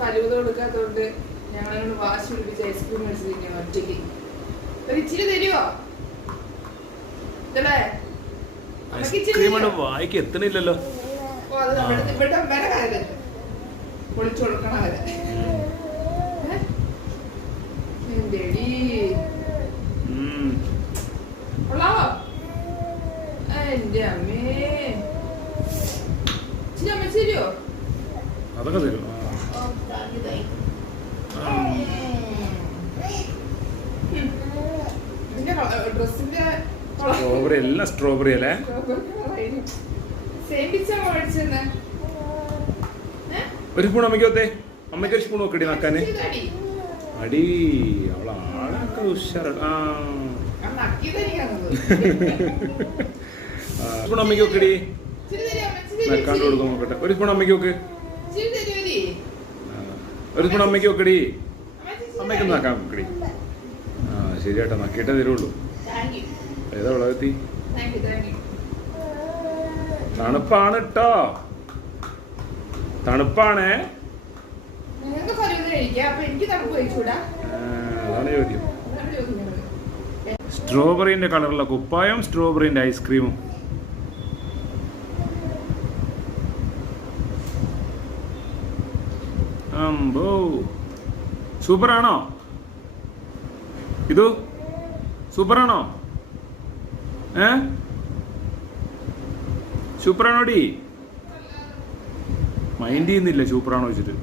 ഫലൂദ കൊടുക്കാത്തോണ്ട് ഞങ്ങളോട് വാശി പിടിപ്പിച്ച് ഐസ്ക്രീം മേടിച്ചിരിക്കുന്നു ഒറ്റയ്ക്ക്. ഒരു ഇച്ചിരി തരുവോ? വായിക്ക് എത്തണില്ലല്ലോ. ഇവിടെ അമ്മേടെ കാര്യം പൊളിച്ചു കൊടുക്കണ അവരെ. കൊള്ളാവോ? എന്റെ അമ്മേ, ഇച്ചിരി അമ്മ ശരിയോ? അതൊക്കെ തരും. ഡ്രസ്സിന്റെ സ്ട്രോബെറി എല്ലാം സ്ട്രോബെറി അല്ലേ? ഒരു സ്പൂൺ അമ്മയ്ക്ക് ഒത്തേ. അമ്മയ്ക്ക് ഒരു സ്പൂൺ നോക്കടി നക്കാന്. അടി അവളാളൊക്കെ ഉഷാറ. സ്പൂൺ അമ്മയ്ക്ക് നോക്കടി. നക്കാണ്ട് കൊടുക്കാൻ നോക്കട്ടെ. ഒരു സ്പൂൺ അമ്മയ്ക്ക് നോക്ക്. ഒരു സ്പൂൺ അമ്മയ്ക്ക് നോക്കടി. അമ്മയ്ക്ക് നക്കാൻ നോക്കടി. ശരിയാട്ടോ, നക്കിയിട്ടേ തരുള്ളൂ. ഏതാ വിളവെത്തി? തണുപ്പാണ് കേട്ടോ, തണുപ്പാണേ. അതാണ് ചോദ്യം. സ്ട്രോബെറിന്റെ കളറുള്ള കുപ്പായം, സ്ട്രോബെറിന്റെ ഐസ്ക്രീമും. അമ്പോ, സൂപ്പറാണോ ഇത്? സൂപ്പറാണോ? സൂപ്പറാണോടി? മൈൻഡ് ചെയ്യുന്നില്ല സൂപ്പറാണോ വെച്ചിട്ട്.